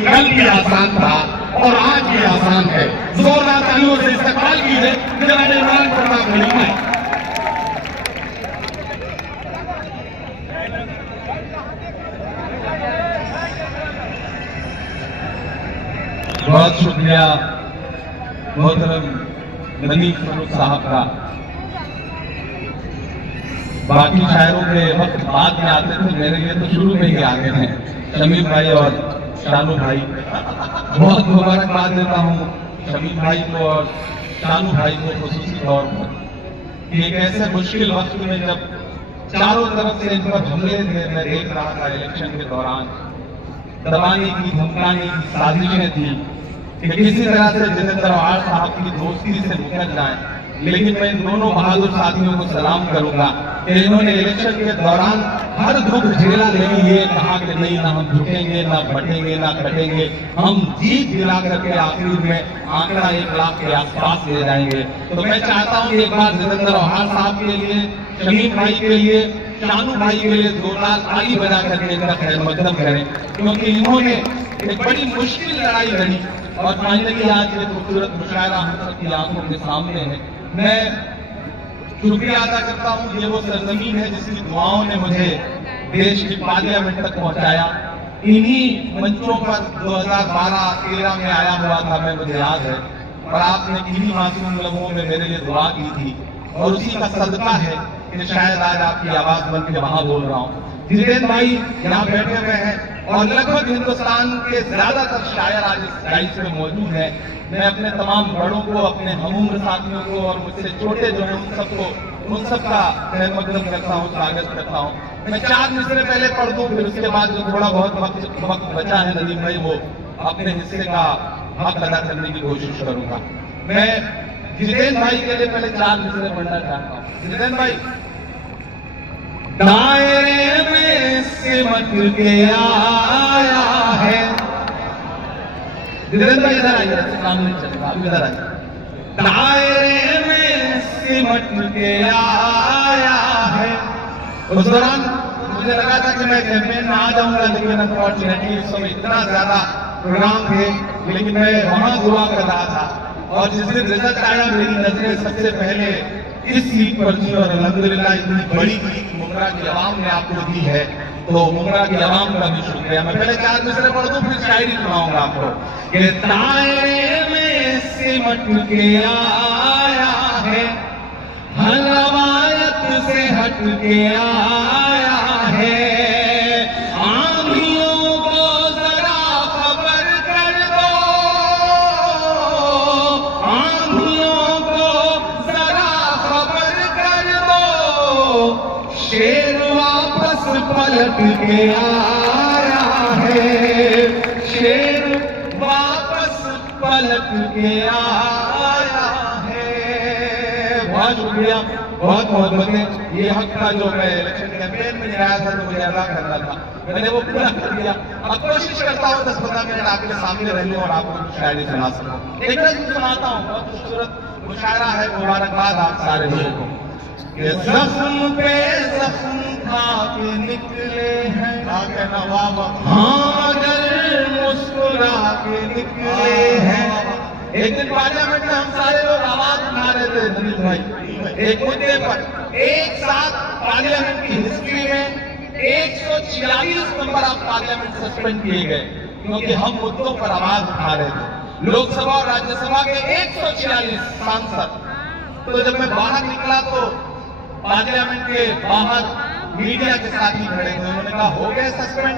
कल भी आसान था और आज भी आसान है। जोरदार तालियों से इस्तकबाल कीजिए जनाब इमरान प्रताप खलीफा। बहुत शुक्रिया मोहतरम नदीम फरूक साहब का। बाकी शायरों के वक्त बाद में आते थे, मेरे लिए तो शुरू में ही आ गए हैं शमीम भाई और शानू भाई। बहुत मुबारकबाद देता हूँ शमीम भाई को और शानू भाई को खुसूसी तौर पर कि एक ऐसे मुश्किल वक्त में जब चारों तरफ से इन पर हमले थे, मैं देख रहा था इलेक्शन के दौरान दबाने की धमकाने की साजिशें थी कि किसी तरह से जितेंद्र आवाड़ साहब की दोस्ती से निकल जाए। लेकिन मैं इन दोनों बहादुर साथियों को सलाम करूंगा कि इन्होंने इलेक्शन के दौरान हर दुख झेला, लेकिन ये कहा कि नहीं, ना हम झुकेंगे, ना बटेंगे, ना कटेंगे, हम जीत दिला करके आखिर में आंकड़ा 1 लाख के आसपास ले जाएंगे। तो मैं चाहता हूं कि एक बार जितेंद्र आवाड़ साहब के लिए, शमीम भाई के लिए, शानू भाई के लिए जोरदार ताली बजा करके इनका खैर मकदम करें, क्योंकि इन्होंने एक बड़ी मुश्किल लड़ाई लड़ी और फाइनली आज ये खूबसूरत मुशायरा हम सबकी आंखों के सामने है। मैं शुक्रिया अदा करता हूँ, ये वो सरजमीन है जिसकी दुआओं ने मुझे देश की पार्लियामेंट तक पहुंचाया। इन्हीं मंचों पर 2012-13 में आया हुआ था मैं, मुझे याद है, और आपने इन्हीं मासूम लम्हों में मेरे लिए दुआ की थी और उसी का सदका है कि शायद आज आपकी आवाज बन के वहां बोल रहा हूँ। जितेंद्र भाई यहाँ बैठे हुए हैं और लगभग हिंदुस्तान के ज्यादातर शायर आज इस डाइस में मौजूद हैं। मैं अपने तमाम बड़ों को, अपने हमउम्र साथियों को और मुझसे छोटे जो हैं उन सबका खैर मकदम करता हूँ, स्वागत करता हूँ। मैं 4 मिसरे पहले पढ़ दूं, फिर उसके बाद जो थोड़ा बहुत वक्त बचा है नदीम भाई, वो अपने हिस्से का हक अदा करने की कोशिश करूंगा। मैं जितेंद्र भाई के लिए पहले 4 मिसरे पढ़ना चाहता हूँ। जितेंद्र भाई, दायरे में सिमट के आया है, जितेंद्र भाई इधर आइए, सामने चलता इधर आइए। दायरे में सिमट के आया है। उस दौरान मुझे लगा था कि मैं कैंपेन में आ जाऊंगा, लेकिन अनफॉर्चुनेटली उस समय इतना ज्यादा प्रोग्राम थे, लेकिन मैं वहां दुआ कर रहा था और जिस दिन रिजल्ट आया मेरी नजरें सबसे पहले इस सीट पर थी और अल्हम्दुलिल्लाह इतनी बड़ी जीत मुंगरा की आवाम ने आपको दी है, तो मुंगरा की आवाम का भी शुक्रिया। मैं पहले 4 मिसरे पढ़ दूं, फिर शायरी सुनाऊंगा आपको कि दायरे में सिमट के आया है, हर रवायत से हट के आया है, आंधियों को जरा खबर कर दो, आंधियों को जरा खबर कर दो, शेर वापस पलट के आया है, शेर वापस पलट के आया है। बहुत शुक्रिया, बहुत मोहब्बतें। ये हक था जो मैं इलेक्शन कैंपेन में आया था, तो मुझे अदा करना था, मैंने वो पूरा कर दिया। अब कोशिश करता हूँ 10-15 मिनट आपके सामने रहने और आपको शायरी सुना सकूं। एक नज़्म सुनाता हूँ, बहुत खूबसूरत मुशायरा है। मुबारकबाद आप सारे लोगों को। जख्म पे जख्म खा के निकले हैं, हाँ अगर मुस्कुरा के निकले हैं। एक दिन पार्लियामेंट में हम सारे लोग आवाज उठा रहे थे नदीम भाई एक मुद्दे पर। एक साथ पार्लियामेंट की हिस्ट्री में 146 नंबर ऑफ पार्लियामेंट सस्पेंड किए गए, क्योंकि हम मुद्दों पर आवाज उठा रहे थे। लोकसभा और राज्यसभा के 146 सांसद। तो जब मैं बाहर निकला तो पार्लियामेंट के बाहर मीडिया के साथी खड़े थे, उन्होंने कहा हो गए सस्पेंड,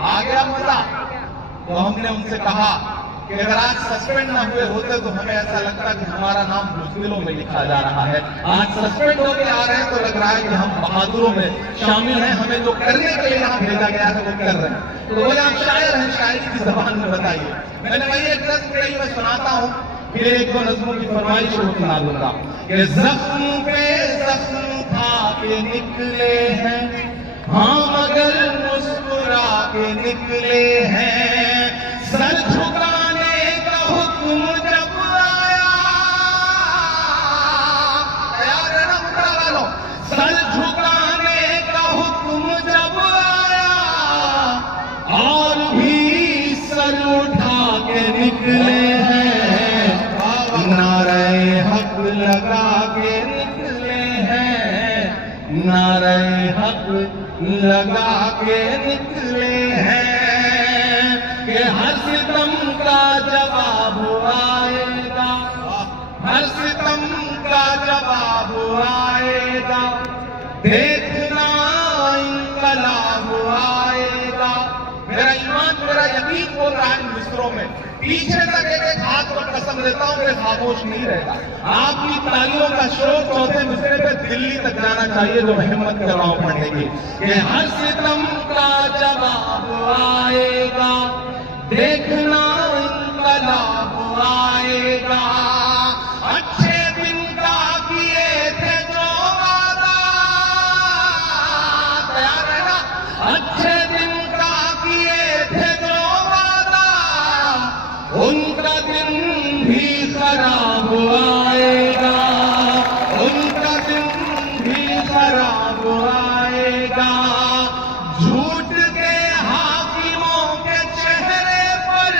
आ गया मजा। तो हमने उनसे कहा कि अगर आज सस्पेंड ना हुए होते तो हमें ऐसा लगता कि हमारा नाम बुज़दिलों में लिखा जा रहा है। आज सस्पेंड होकर आ रहे हैं तो लग रहा है कि हम बहादुरों में शामिल हैं, हमें जो करने के लिए यहाँ भेजा गया है वो कर रहे हैं। तो बोले आप शायर हैं, शायरी की जबान में बताइए। मैंने वही एक नज़्म कही, मैं सुनाता हूँ, फिर 1-2 नज़्मों की फरमाइश सुना दूंगा कि जख्म पे जख्म खा के निकले हैं, हाँ मगर मुस्कुरा के निकले हैं। सर झुकाने का हुक्म जब आया, यार है ना मुद्रा वालों, सर झुकाने का हुक्म जब आया और भी सर उठा के निकले हैं, नारे हक लगा के निकले हैं, नारे हक लगा के निकले हैं कि हर सितम का जवाब आएगा, हर सितम का जवाब आएगा, देखना इनकलाब आएगा। मेरा ईमान, मेरा यकीन बोल रहा है इन मिसरों में, पीछे तक एक हाथ पर कसम देता हूं कि खामोश नहीं रहेगा। आपकी तालियों का शोर चौथे मिसरे पे दिल्ली तक जाना चाहिए, जो मैं हिम्मत कर रहा हूं पढ़ने की। कि हर सितम का जवाब आएगा, देखना इनकलाब आएगा। अच्छे दिन का किए थे जो वादा, तैयार रहना, अच्छे दिन का किए थे जो वादा, उनका दिन भी खराब आएगा, उनका दिन भी खराब आएगा। झूठ के हाकिमों के चेहरे पर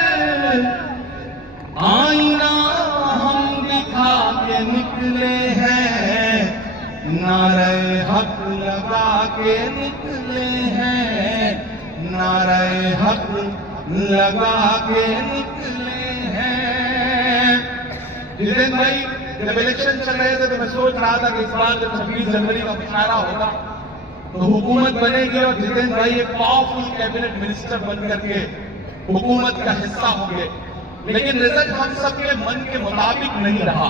आईना हम दिखा के निकले हैं, नारे हक लगा के निकले हैं, नारे हक लगा के निकले हैं। जितेंद्र भाई, जब इलेक्शन चल रहे थे तो मैं सोच रहा था कि इस बार जब 26 जनवरी का मुशायरा होगा तो हुकूमत बनेगी और जितेंद्र भाई एक पावरफुल कैबिनेट मिनिस्टर बन करके हुकूमत का हिस्सा होंगे। लेकिन रिजल्ट हम सबके मन के मुताबिक नहीं रहा।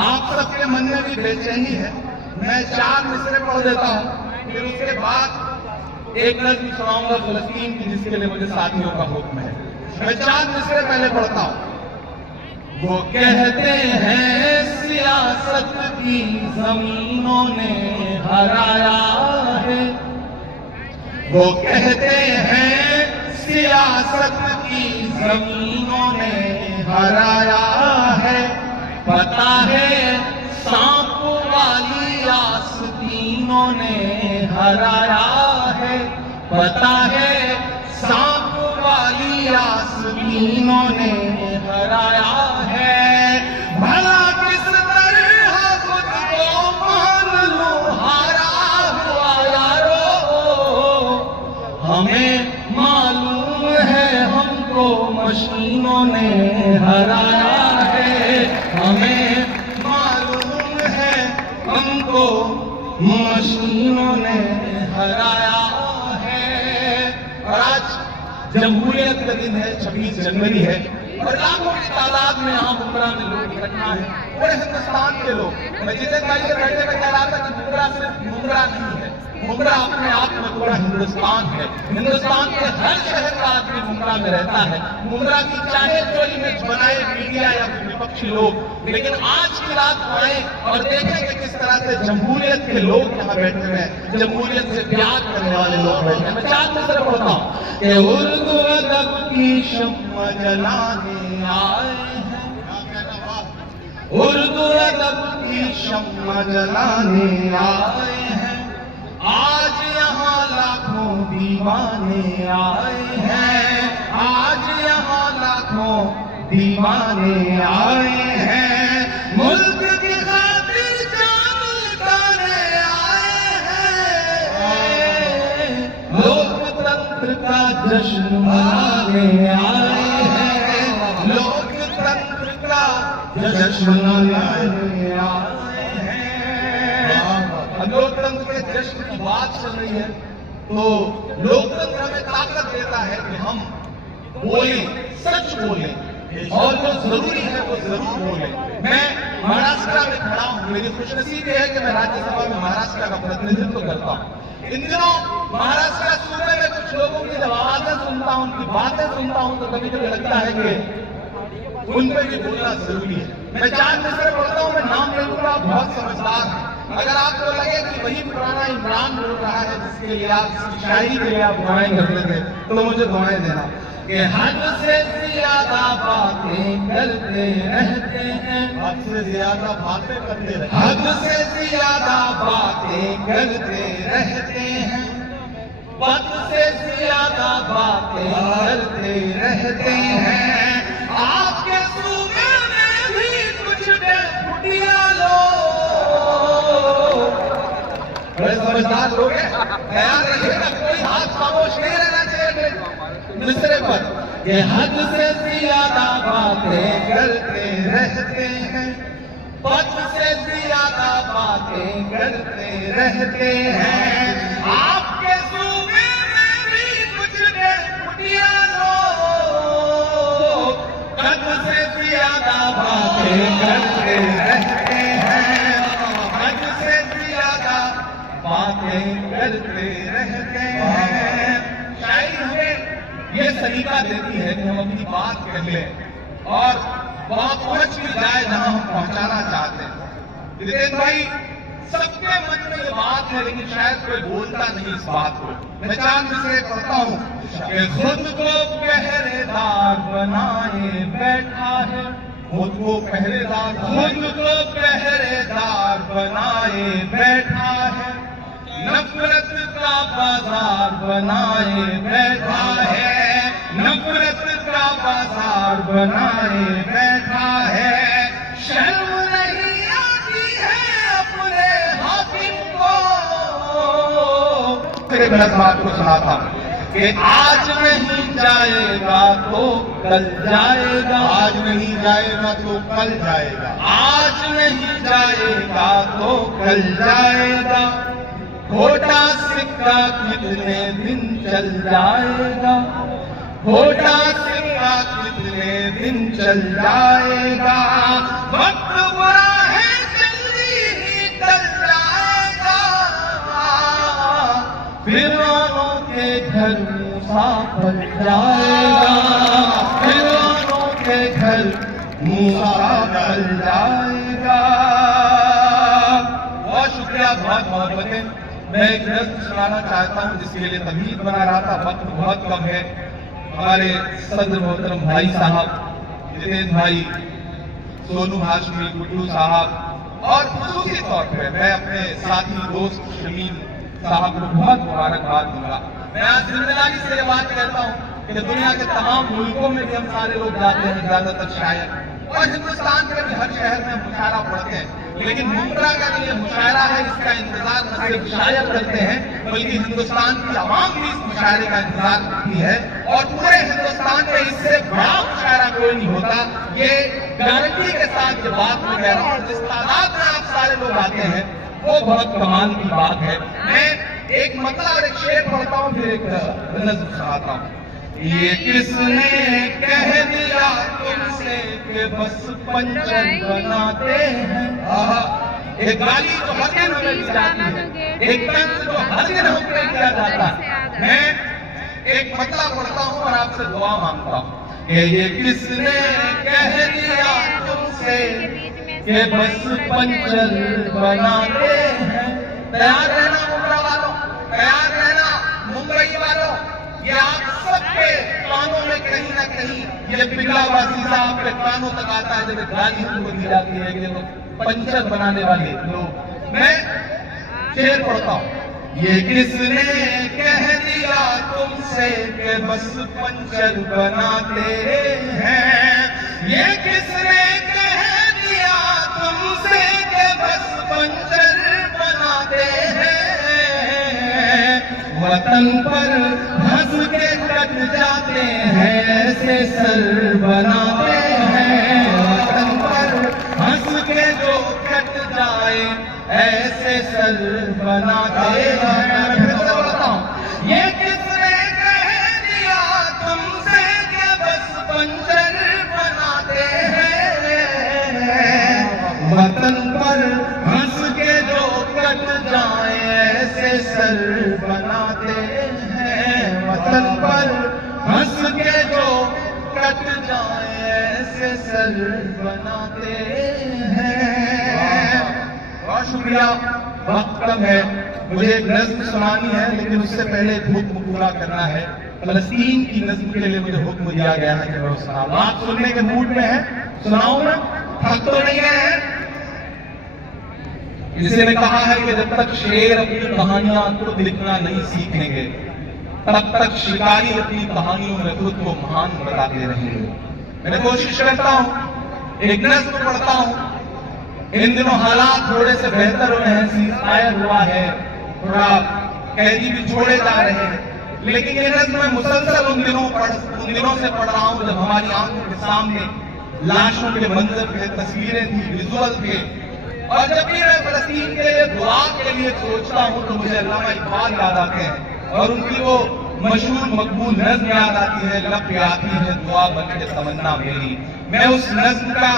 आप सबके मन में भी बेचैनी है। मैं 4 मिसरे पढ़ देता हूं, फिर उसके बाद एक नज़्म सुनाऊंगा फलस्तीन की, जिसके लिए मुझे साथियों का हुक्म है। मैं 4 मिसरे पहले पढ़ता हूं। वो कहते हैं सियासत की जमीनों ने हराया है, वो कहते हैं सियासत की जमीनों ने हराया है। पता है सांप वाली आस्तीनों ने हराया है, पता है सांप वाली आस्तीनों ने हराया है। भला किस तरह खुद को मान लो हारा हुआ यारो, हमें मालूम है हमको मशीनों ने हराया है, हमें मालूम है हमको मशीनों ने हराया है। और आज जमहूरियत का दिन है, 26 जनवरी है और लाखों की तादाद में यहाँ मुंद्रा में लोग इकट्ठा है, पूरे हिंदुस्तान के लोग। मैं जितेंद्र भाई से बैठे में कह रहा था कि मुंद्रा सिर्फ मुंद्रा नहीं है, मुंद्रा अपने आप में पूरा हिंदुस्तान है। हिंदुस्तान के हर शहर का आदमी मुंद्रा में रहता है। मुंद्रा की चाहे जो इमेज बनाए मीडिया या विपक्षी लोग, लेकिन आज की रात आए और देखें कि किस तरह से जमहूरियत के लोग यहाँ बैठे हुए हैं, जमहूरियत से प्यार करने वाले लोग बैठे हैं। मैं 4 मिसरे पढ़ता हूँ कि उर्दू अदब की शम्मा जलाने आए हैं, उर्दू अदब की शम्मा जलाने आए हैं। आज यहाँ लाखों दीवाने आए हैं, आज यहाँ लाखों दीवाने आए हैं। मुल्क की खातिर जान लुटाने आए हैं, लोकतंत्र का जश्न मनाने आए हैं, लोकतंत्र का जश्न मनाने आए हैं। लोकतंत्र के जश्न की बात चल रही है तो लोकतंत्र हमें ताकत देता है कि हम बोलें, सच बोलें और जो जरूरी है वो जरूर बोलें। मैं महाराष्ट्र में खड़ा हूं, मेरी खुशनसीबी है कि मैं राज्यसभा में महाराष्ट्र का प्रतिनिधित्व करता हूं। इन दिनों महाराष्ट्र सूबे में कुछ लोगों की जब आवाजें सुनता हूं, उनकी बातें सुनता हूं तो कभी कभी लगता है कि उन पर भी बोलना जरूरी है। मैं 4 मिसरे पढ़ता हूं, मैं नाम ले लूंगा, आप बहुत समझदार हैं। अगर आपको लगे कि वही पुराना इमरान बोल रहा है जिसके लिए आप शायरी के लिए आप दुआएं करते थे, तो मुझे दुआएं देना कि हद से ज्यादा बातें करते रहते हैं, हद से ज्यादा बातें करते रहते हैं, हद से ज्यादा बातें करते रहते हैं। वक्त से ज्यादा बातें करते रहते हैं। आपके सूबे में भी कुछ फुटिया लोग, बड़े समझदार लोग हैं, ध्यान रखिएगा कोई हाथ खामोश नहीं रहना चाहिए मिसरे पर। ये हद से ज्यादा बातें करते रहते हैं, वक्त से ज्यादा बातें करते रहते हैं। आपके सूबे में भी कुछ फुटिया लोग, हद से ज्यादा बातें करते रहते हैं, हद से ज्यादा बातें करते रहते हैं। शायरी हमें ये सलीका देती है कि हम अपनी बात कह लें और वहां पहुंच भी जाए जहां हम पहुंचाना चाहते हैं। जितेंद्र भाई, सबके मन में ये बात है लेकिन शायद कोई बोलता नहीं इस बात को। मैं चांद से पढ़ता हूं कि खुद को पहरेदार बनाए बैठा है, खुद को पहरेदार, खुद को पहरेदार बनाए बैठा है, नफरत का बाजार बनाए बैठा है, नफरत का बाजार बनाए बैठा है। शर्म नहीं आती है अपने हाकिम को। तेरे गलत बात को सुना था कि आज नहीं जाएगा तो कल जाएगा, आज नहीं जाएगा तो कल जाएगा, आज नहीं जाएगा तो कल जाएगा। खोटा सिक्का कितने दिन चल जाएगा, खोटा सिक्का कितने दिन चल जाएगा। वक्त बुरा है जल्दी ही टल जाएगा, फिरौनों के घर मूसा पल जाएगा, फिरौनों के घर मूसा पल जाएगा। बहुत शुक्रिया, बहुत मोहब्बतें। मैं एक नज़्म सुनाना चाहता हूं जिसके लिए तमीज़ बना रहा था, वक्त बहुत कम है। हमारे सदर मोहतरम भाई साहब जितेंद्र भाई, सोनू हाशमी, गुड्डू साहब और खुसूसी तौर पर मैं अपने साथी दोस्त शमीन साहब को बहुत मुबारकबाद दूंगा। मैं आज जिम्मेदारी से ये बात कहता हूँ कि दुनिया के तमाम मुल्कों में भी हम सारे लोग जाते हैं, ज्यादातर शायर, और हिंदुस्तान के भी हर शहर में मुशायरा पढ़ते हैं, लेकिन मुमरा का जो ये मुशायरा है इसका इंतजार न सिर्फ शायर करते हैं बल्कि हिंदुस्तान की आवाम भी इस मुशायरे का इंतजार करती है। और पूरे हिंदुस्तान में इससे बड़ा मुशायरा कोई नहीं होता। ये गारंटी के साथ ये बात मैं कह रहा हूँ, जिस तादाद में आप सारे लोग आते हैं वो बहुत कमाल की बात है। मैं एक मतलब और एक शेर पढ़ता हूँ, फिर एक नज़्म सुनाता हूँ। ये किसने कह दिया तुमसे कि बस पंचर बनाते हैं। एक गाली जो हर दिन हमें दी जाती है, एक तंज जो हर दिन हम पे किया जाता है। मैं एक मतलब पढ़ता हूँ और आपसे दुआ मांगता हूँ कि ये किसने कह दिया तुमसे कि बस पंचर बनाते हैं। तैयार रहना मुंबई वालों, तैयार रहना मुंबई वालों, ये आप सबके कानों में कहीं ना कहीं ये पिघला हुआ शीशा आपके कानों तक आता है जब गाली हमको दी जाती है कि वो पंचर बनाने वाले लोग। मैं शेर पढ़ता हूँ। ये किसने कह दिया तुमसे कि बस पंचर बनाते हैं, ये किसने कह दिया तुमसे कि बस पंचर बनाते हैं। वतन पर हंस के कट जाते हैं ऐसे सर बनाते हैं, वतन पर हंस के जो कट जाए ऐसे सर बनाते हैं। फिर से बोलता हूँ, ये किसने कह दिया तुमसे कि बस पंचर बनाते हैं। वतन पर हंस के जो कट जाए ऐसे सर बनाते हैं, वतन पर हंस के जो कट जाए ऐसे सर बनाते हैं। बहुत शुक्रिया, वक्त कम है, मुझे एक नज़्म सुनानी है लेकिन उससे पहले एक हुक्म पूरा करना है। फलस्तीन की नज़्म के लिए मुझे हुक्म दिया गया है कि मैं सुनाऊं। आप सुनने के मूड में हैं? सुनाऊं मैं? थक तो नहीं गए हैं? किसी ने कहा है कि जब तक शेर अपनी कहानियां खुद लिखना नहीं सीखेंगे तब तक शिकारी अपनी कहानियों में खुद को महान बताते रहेंगे। मैं कोशिश करता हूं, एक नज़्म पढ़ता हूं। इन दिनों हालात थोड़े से बेहतर हुए हैं, सीज़फायर हुआ है, थोड़ा कैदी भी छोड़े जा रहे हैं, लेकिन ये नज़्म मैं मुसलसल उन दिनों से पढ़ रहा हूं जब हमारी आंखों के सामने लाशों के मंजर थे, तस्वीरें थी, विजुअल थे। और जब भी मैं फलस्तीन के लिए दुआ के लिए सोचता हूं तो मुझे अल्लामा इकबाल याद आते हैं और उनकी वो मशहूर मकबूल नज़्म याद आती है, लब पे आती है दुआ बनके तमन्ना मेरी। मैं उस नज़्म का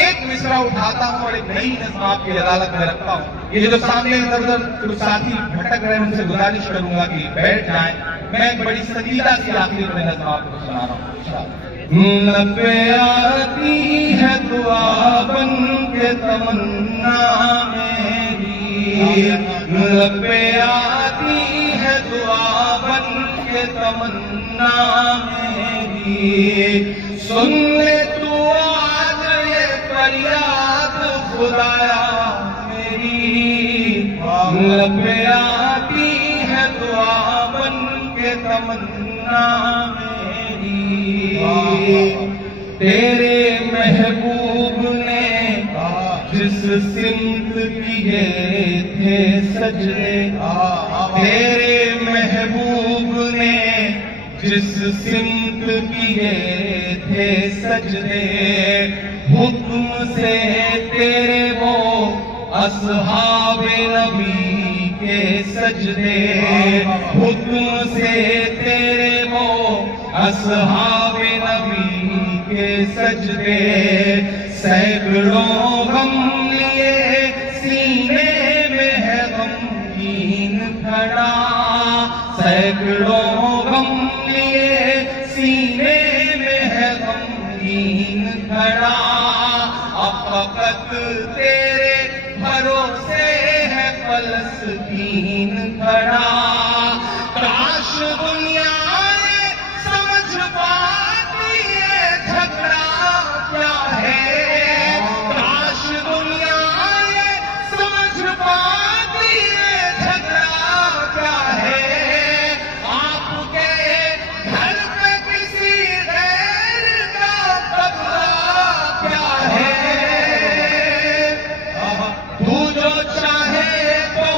एक मिसरा उठाता हूं और एक नई नज़्म आपकी अदालत में रखता हूं। ये जो सामने इधर उधर कुछ साथी भटक रहे हैं उनसे गुजारिश करूंगा कि बैठ जाएं। मैं एक बड़ी संजीदा सी आखिरी में नज़्म आपको सुना रहा हूं। लब पे आती है दुआ बन के तमन्ना मेरी, लब पे आती है दुआ बन के तमन्ना मेरी, सुन ले तू आज ये फरियाद खुदाया मेरी, लब पे आती है दुआ बन के तमन्ना मेरी। तेरे महबूब ने जिस सिमत किए थे सजदे, तेरे महबूब ने जिस सिमत किए थे सजदे, हुक्म से तेरे वो अस्हाबे नबी के सजदे, हुक्म से तेरे वो अस्हाबे नबी के सजदे, सैकड़ों गम लिए सीने में है गमगीन खड़ा, सैकड़ों गम लिए सीने में है गमगीन खड़ा, अब फकत तेरे भरोसे है फलस्तीन खड़ा। काश दुनिया समझ पाती है झगड़ा क्या है, काश दुनिया समझ पाती है झगड़ा क्या है, आपके घर पे किसी गैर का कब्जा क्या है। तू जो चाहे तो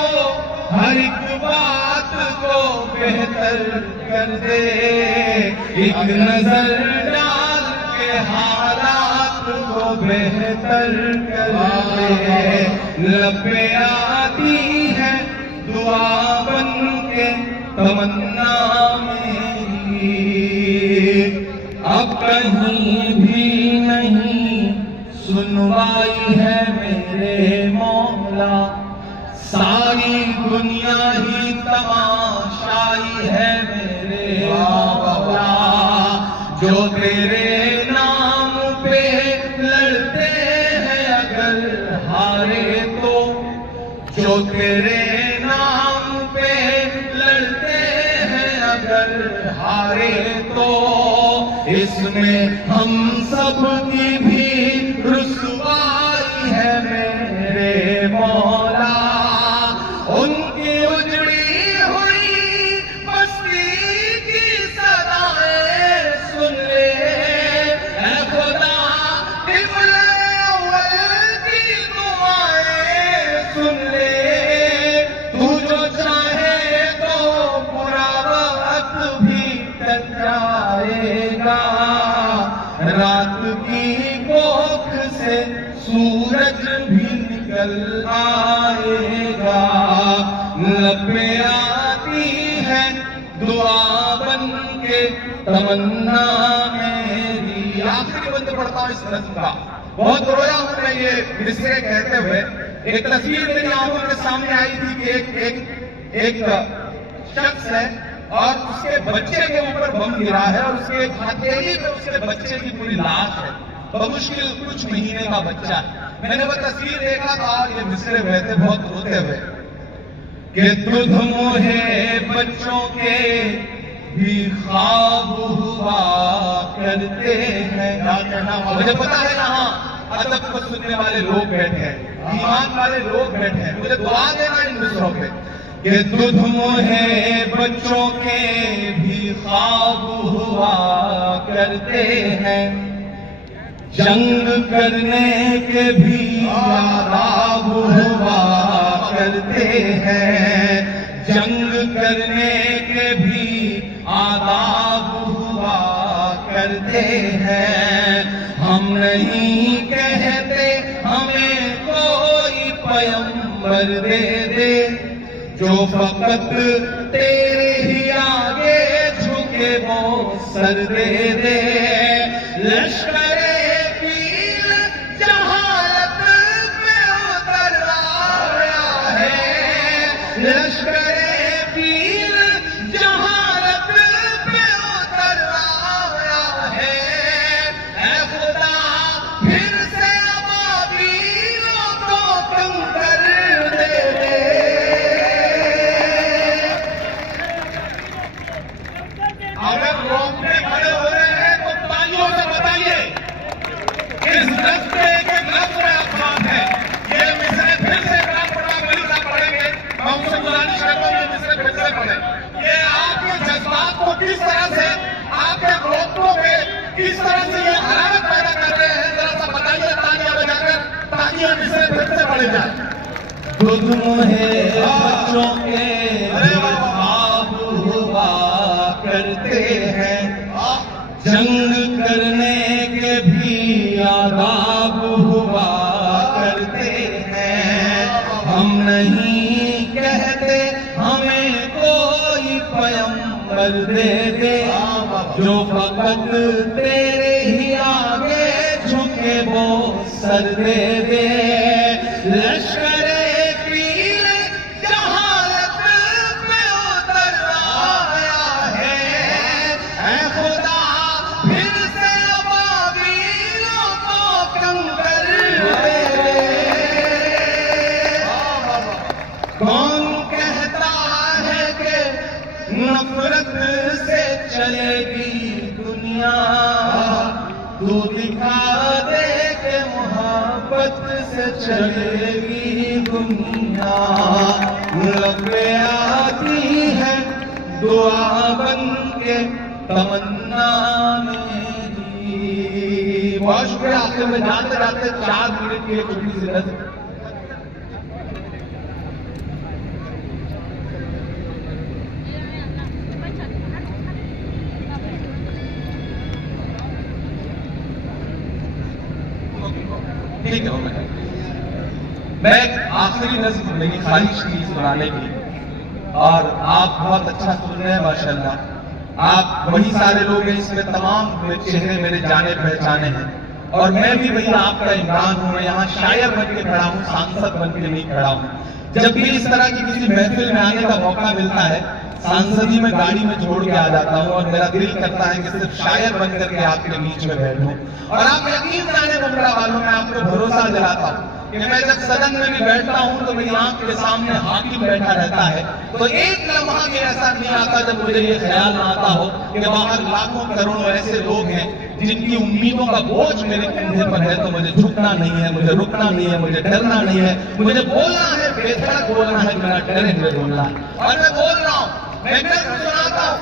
हर एक बात को बेहतर कर दे, एक नजर डाल के हालात को बेहतर कर दे, लब पे आती है दुआ बन के तमन्ना मेरी, अब कहीं भी नहीं सुनवाई है मेरे मौला, सारी दुनिया ही तमाशाई है मेरे मौला, जो तेरे नाम पे लड़ते हैं अगर हारे तो, जो तेरे नाम पे लड़ते हैं अगर हारे तो, इसमें हम सब की भी रुसवाई है मेरे मौला, उनकी उजड़ी हुई बस्ती की सदाएं सुन ले, ऐ खुदा क़िबले अव्वल की दुआएं सुन ले, तू जो चाहे तो बुरा वक्त भी टल जाएगा, रात की कोख से सूरज भी निकल आएगा, लब पे आती है दुआ बन के तमन्ना मेरी। आखिरी बंद पढ़ता हूं इस नज़्म का, बहुत रोया हूं मैं ये मिसरे कहते हुए। एक तस्वीर मेरी आंखों के सामने आई थी कि एक शख्स है और उसके बच्चे के ऊपर बम गिरा है और उसके हथेली पे उसके बच्चे की पूरी लाश है, बमुश्किल कुछ महीने का बच्चा है। मैंने वो तस्वीर देखा था और ये मिसरे बहते बहुत रोते हुए कि तुध मोहे बच्चों के भी ख्वाब हुआ करते हैं। मुझे पता है यहाँ अदब को सुनने वाले लोग बैठे हैं, ईमान वाले लोग बैठे हैं, मुझे दुआ देना इन मिसरों पे कि दुध मोहे बच्चों के भी ख्वाब हुआ करते हैं, जंग करने के भी आदाब हुआ करते हैं, जंग करने के भी आदाब हुआ करते हैं। हम नहीं कहते हमें कोई पैगंबर दे दे, जो फकत तेरे ही आगे झुके वो सर दे दे। लश्करे पीर जहालत पे उतर आया है, लश्करे पीर जहालत पे उतर आया है। ऐ खुदा फिर से अबाबीलों को कंकर दे दे। अगर रोकने खड़े हो रहे हैं तो तालियों से बताइए इस रस्ते के लफ्ज में अफवाह है। ये मिसरे फिर से वली साहब पढ़ेंगे, मैं उनसे गुजारिश करता हूँ ये मिसरे फिर से पढ़े। ये आपके जज्बात को किस तरह से, आपके रोकों पे किस तरह से ये हरारत पैदा कर रहे हैं, जरा सा बताइए तालियां बजाकर, ताकि ये मिसरे फिर से पढ़े जाए। दुध मोहे बच्चों के ख्वाब हुआ करते हैं, जंग करने के भी आदाब हुआ करते हैं। हम नहीं कहते हमें कोई पैगंबर दे दे, जो फकत तेरे ही आगे झुके वो सर दे दे। लश्करे पीर जहालत पे उतर आया है, ऐ खुदा फिर से अबाबीलों को कंकर दे दे। कौन कहता है कि नफरत से चलेगी दुनिया, तू दिखा दे के मोहब्बत से चलेगी दुनिया। लबे आती है दुआ बन के तमन्ना मेरी। बहुत शुक्रिया। आखिर में जाते जाते 4 मिनट की एक छोटी सी नज़र। ठीक है, मैं एक आखिरी नज़्म मेरी ख्वाहिश थी सुनाने की, और आप बहुत अच्छा सुन रहे हैं माशाल्लाह। आप वही सारे लोग हैं, इसमें तमाम चेहरे मेरे जाने पहचाने हैं, और मैं भी वही आपका इमरान हूं। मैं यहाँ शायर बन के खड़ा हूँ, सांसद बन के नहीं खड़ा हूँ। जब भी इस तरह की किसी महफिल में आने का मौका मिलता है, सांसदी में गाड़ी में छोड़ के आ जाता हूँ, और मेरा दिल करता है कि सिर्फ शायर बन करके आपके बीच में बैठूं। और आप यकीन जाने मुमरा वालों, मैं आपको भरोसा दिलाता हूँ कि मैं जब सदन में भी बैठता हूँ तो मेरी आंख के सामने हाकिम बैठा रहता है, तो एक लम्हा भी ऐसा नहीं आता जब मुझे ये ख्याल ना आता हो कि बाहर लाखों करोड़ों ऐसे लोग हैं जिनकी उम्मीदों का बोझ मेरे कंधे पर है। तो मुझे झुकना नहीं है, मुझे रुकना नहीं है, मुझे डरना नहीं है, मुझे बोलना है, बेधड़क बोलना है, बिना डरे हुए बोलना है। और मैं बोल रहा हूँ, मैं सुनाता हूँ।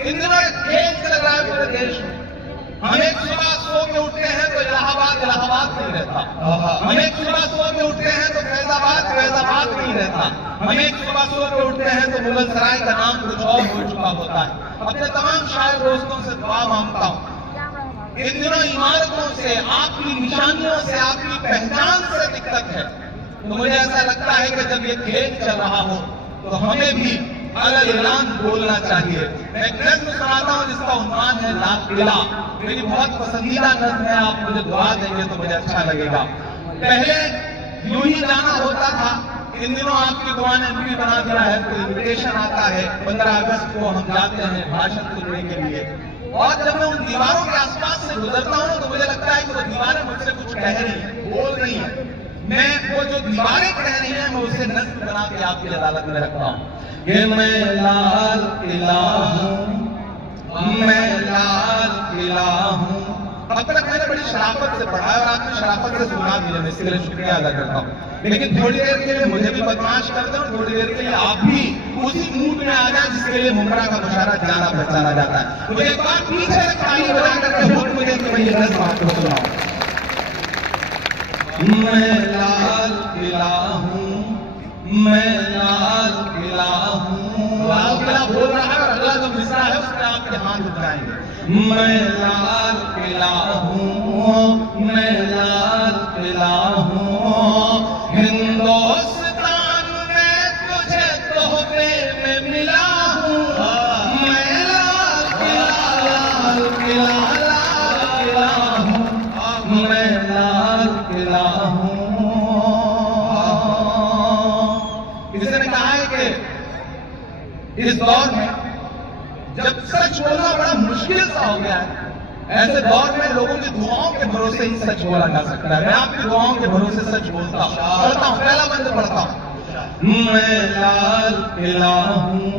इन दिनों एक खेल चल रहा है पूरे देश में। हम एक सुबह सो के उठते हैं तो इलाहाबाद नहीं रहता, हम एक सुबह सो के उठते हैं तो फैजाबाद नहीं रहता, हम एक सुबह सो के उठते हैं तो मुगल सराय का नाम कुछ और हो चुका होता है। अपने तमाम शायर दोस्तों से दुआ मांगता हूँ, इन दिनों इमारतों से, आपकी निशानियों से, आपकी पहचान से दिक्कत है। तो मुझे ऐसा लगता है कि जब ये खेल चल रहा हो तो हमें भी अलग ऐलान बोलना चाहिए। मैं एक नज़्म सुनाता हूँ जिसका उन्वान है लाल किला। मेरी बहुत पसंदीदा नज़्म है, आप मुझे दुआ देंगे तो मुझे अच्छा लगेगा। पहले यूं ही जाना होता था, इन दिनों आपकी दुआ ने भी बना दिया है, तो इन्विटेशन आता है 15 अगस्त को हम जाते हैं भाषण सुनने के लिए। और जब मैं उन दीवारों के आसपास से गुजरता हूँ तो मुझे लगता है कि वो दीवारें मुझसे कुछ कह रही हैं, बोल रही हैं। मैं वो जो दीवारें कह रही हैं मैं उसे नज़्म बना के आपकी अदालत में रखता हूँ कि मैं लाल किला हूँ, मैं लाल किला हूँ। अब तक मैंने बड़ी शराफत से पढ़ा है और आपने शराफत से सुना भी है, मैं इसके लिए शुक्रिया अदा करता हूँ। लेकिन थोड़ी देर के लिए मुझे भी बदमाश कर दो और थोड़ी देर के लिए आप भी उसी मूड में आ जाए जिसके लिए मुमरा का मुशारा जाना पहचाना जाता है। मुझे एक बार पीछे ताली बजा करके हुक्म मुझे कि मैं ये 10 बात को सुनाऊं। मैं लाल किला हूँ, मैं लाल किला हूँ। लाल किला बोल रहा है और अगला जो मिसरा है उसमें आपके हाथ उठ जाएंगे। मैं लाल किला हूँ, मैं लाल किला हूँ, हिंदुस्तान में तुझे तोहफे में मिला हूँ। मैं लाल किला हूँ, मैं लाल किला हूँ। किसी ने कहा है कि इस दौर में जब सच बोलना बड़ा मुश्किल सा हो गया है, ऐसे दौर में लोगों की दुआओं के भरोसे ही सच बोला जा सकता है। मैं आपकी दुआओं के भरोसे सच बोलता हूँ, पढ़ता हूँ, पहला बंद पढ़ता हूँ। मैं लाल किला हूँ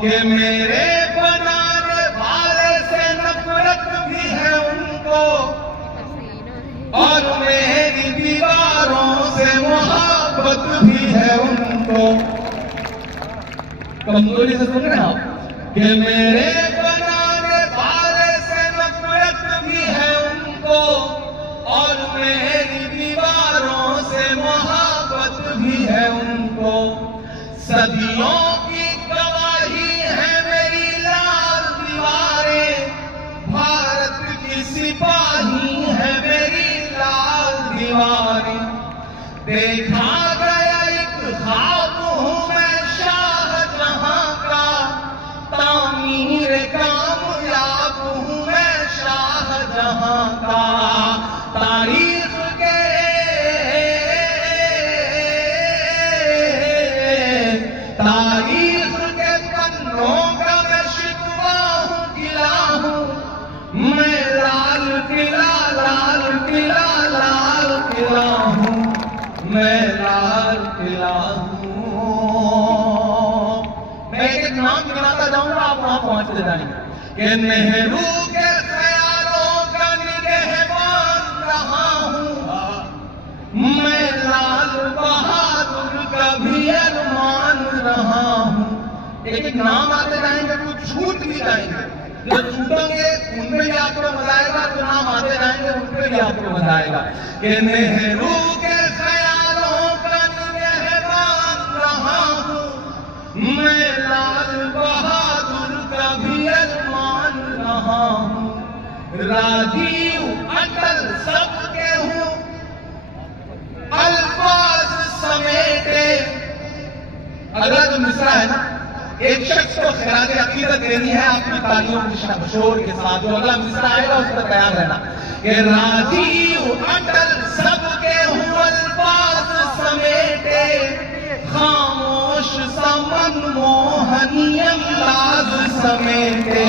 कि मेरे बनाने वाले से नफरत भी है उनको और मेरी दीवारों से मोहब्बत भी है उनको। कमजोरी से सुन रहे हैं आप कि मेरे बनाने वाले से नफरत भी है उनको और मेरी दीवारों से मोहब्बत भी है उनको। सदियों की गवाही है मेरी लाल दीवारें, भारत की सिपाही है मेरी लाल दीवारें। देखा गया एक ख्वाब हूँ मैं शाहजहां का, तामीर कामयाब हूँ मैं शाहजहां का। तारीख के पन्नों का मैं शिकवा हूँ, गिला हूँ। मैं लाल किला हूँ, मैं लाल किला हूँ। मैं एक नाम गिनाता जाऊंगा, आप वहां पहुंचते जाएंगे कि नेहरू के ख्यालों का निगहबान रहा हूँ। मैं लाल बहादुर का भी अरमान रहा हूँ। एक एक नाम आते जाएंगे, कुछ छूट भी जाएंगे। जो छूटेंगे उनमें भी आपको मजा आएगा, जो नाम आते जाएंगे उनमें भी आपको मजा आएगा कि नेहरू के ख्यालों का निगहबान रहा हूँ। मैं लाल बहादुर का भी अरमान रहा हूँ। राजीव अटल सबके हूँ, अल्फाज समेटे। अगला जो मिसरा है ना, एक शख्स को खिराज अकीदत देनी है आपकी तालियों के शोर के साथ। जो अगला मिसरा आएगा उस पर तैयार रहना कि राजीव अटल सबके हूँ, अल्फाज समेटे, खामोश सा मनमोहनी अंदाज समेटे।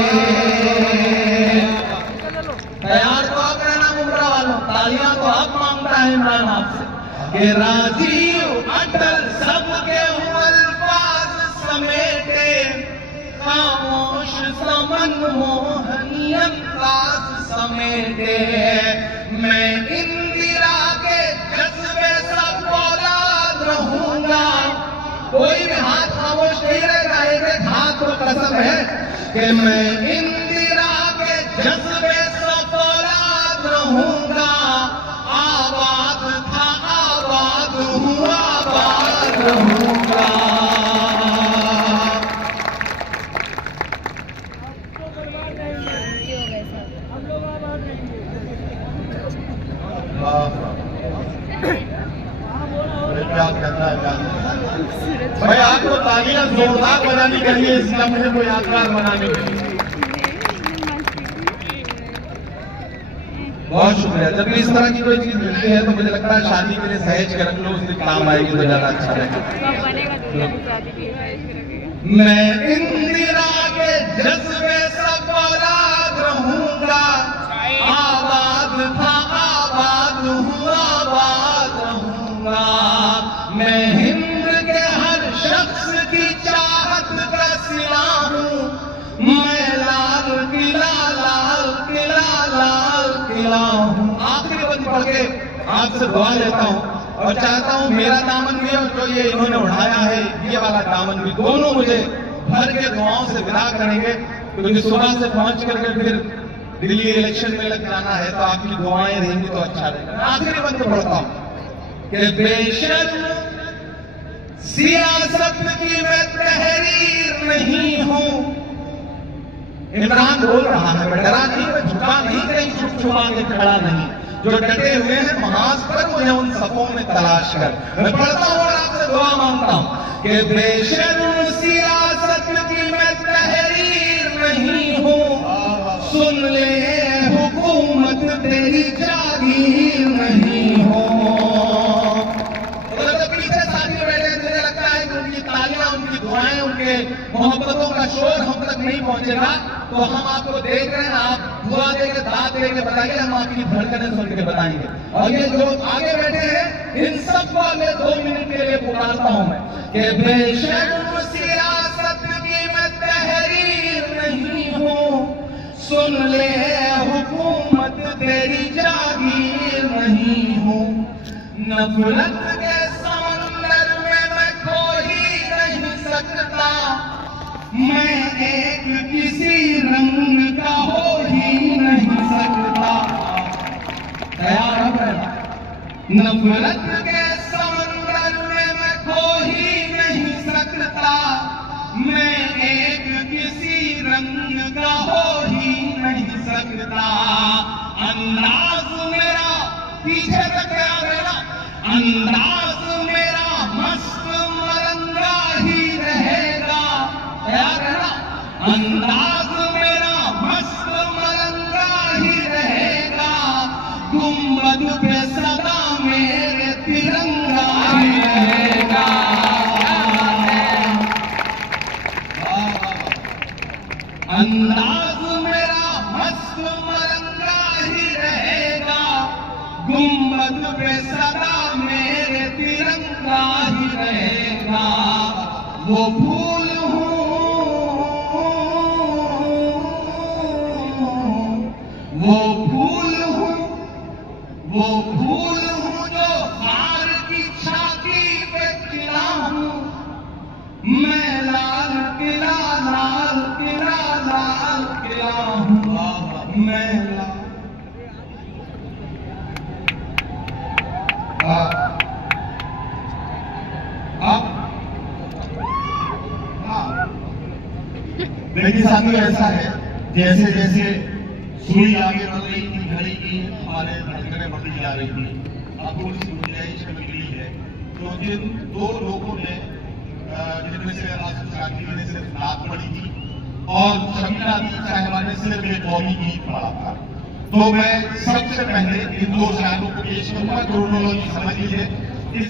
तैयार तो आप रहना मुमरा वालों, तालियां तो आप मांगता है इमरान आपसे कि राजीव अटल सबके हूँ, अल्फाज समेटे, खामोश सा मनमोहनी अंदाज समेटे। मैं इंदिरा के जज्बे सा फौलाद रहूंगा। कोई भी हाथ खामोश नहीं रहेगा, एक हाथ को कसम है कि मैं इंदिरा के जज्बे सा फौलाद रहूंगा। आबाद था आबाद हूँ, आबाद रहूंगा। क्या कहना है भाई, आपको तालियां जोरदार बजानी चाहिए इस लम्हे को यादगार बनाने के लिए। बहुत शुक्रिया। जब भी इस तरह की कोई चीज मिलती है तो मुझे लगता है शादी के लिए सहेज के रख लो, उस दिन काम आएगी तो ज्यादा अच्छा रहेगा। मैं इंदिरा के जज्बे सा फौलाद रहूंगा। आबाद था आबाद हूँ, आबाद रहूंगा। मैं हिंद के हर शख्स की चाहत का सिला हूँ। मैं लाल किला हूँ। आखिरी बंद पढ़ के आपसे दुआ लेता हूँ और चाहता हूँ मेरा दामन भी और जो ये इन्होंने उठाया है ये वाला दामन भी, दोनों मुझे भर के दुआओं से विदा करेंगे, क्योंकि सुबह से पहुंच करके फिर दिल्ली इलेक्शन में लग जाना है, तो आपकी दुआएं रहेंगी तो अच्छा रहेगा। आखिरी बंद पढ़ता हूँ कि बेशक सियासत की मैं तहरीर नहीं हूं। इमरान बोल रहा है, मैं डरा नहीं, मैं झुका नहीं, कहीं छुप छुपा के खड़ा नहीं, जो डटे हुए हैं महाज पर मुझे उन सफों में तलाश कर। मैं पढ़ता हूं और आपसे दुआ मांगता हूं कि बेशक सियासत की मैं तहरीर नहीं हूं, सुन ले हुकूमत तेरी जागीर नहीं हो। पीछे साथी बैठे, मुझे लगता है कि उनकी तालियां, उनकी दुआएं, उनके मोहब्बतों का शोर हम तक नहीं पहुंचेगा, तो हम आपको देख रहे हैं, आप दुआ देकर दाद देकर बताइए, हम आपकी धड़कनें सुन के बताएंगे। और ये जो आगे बैठे हैं इन सबको अगले 2 मिनट के लिए पुकारता हूं मैं कि बेशक सियासत की मैं तहरीर नहीं हूं, सुन ले हुकूमत तेरी जागीर नहीं हूं। नफरत के समंदर में मैं खो ही नहीं सकता, मैं एक किसी रंग का हो ही नहीं सकता। तैयार है? नफरत के समंदर में मैं खो ही नहीं सकता, मैं एक किसी रंग का हो ही नहीं सकता। अंदाज मेरा पीछे तक तैयार है ना, अंदाज मेरा मस्त मरंगा ही रहेगा। तैयार है ना? अंदाज मेरा मस्त मरंगा ही रहेगा, गुंबद पे सदा मेरे तिरंगा ही रहेगा। अंदाज मेरा मस्त मरंगा ही रहेगा, गुंबद पे सदा मेरे तिरंगा ही रहेगा। वो फूल हूँ, वो फूल हूँ, वो फूल हूँ जो हार की छाती पे खिला हूँ। मैं लाल किला, लाल किला, लाल किला हूँ। मैं लाल देखिए साथियों, ऐसा है जैसे जैसे सुई आगे बढ़ रही थी घड़ी की, हमारे धड़कनें बढ़ती जा रही थी। अब थोड़ी सी गुंजाइश मिली है, तो जिन 2 लोगों ने जिनमें से राशिद शाकिर ने सिर्फ नात पढ़ी थी और शमीला साहिबा ने सिर्फ एक कौमी गीत पढ़ा था, तो मैं सबसे पहले इन 2 शायरों को पेश करूंगा, क्रोनोलॉजी समझ लीजिए।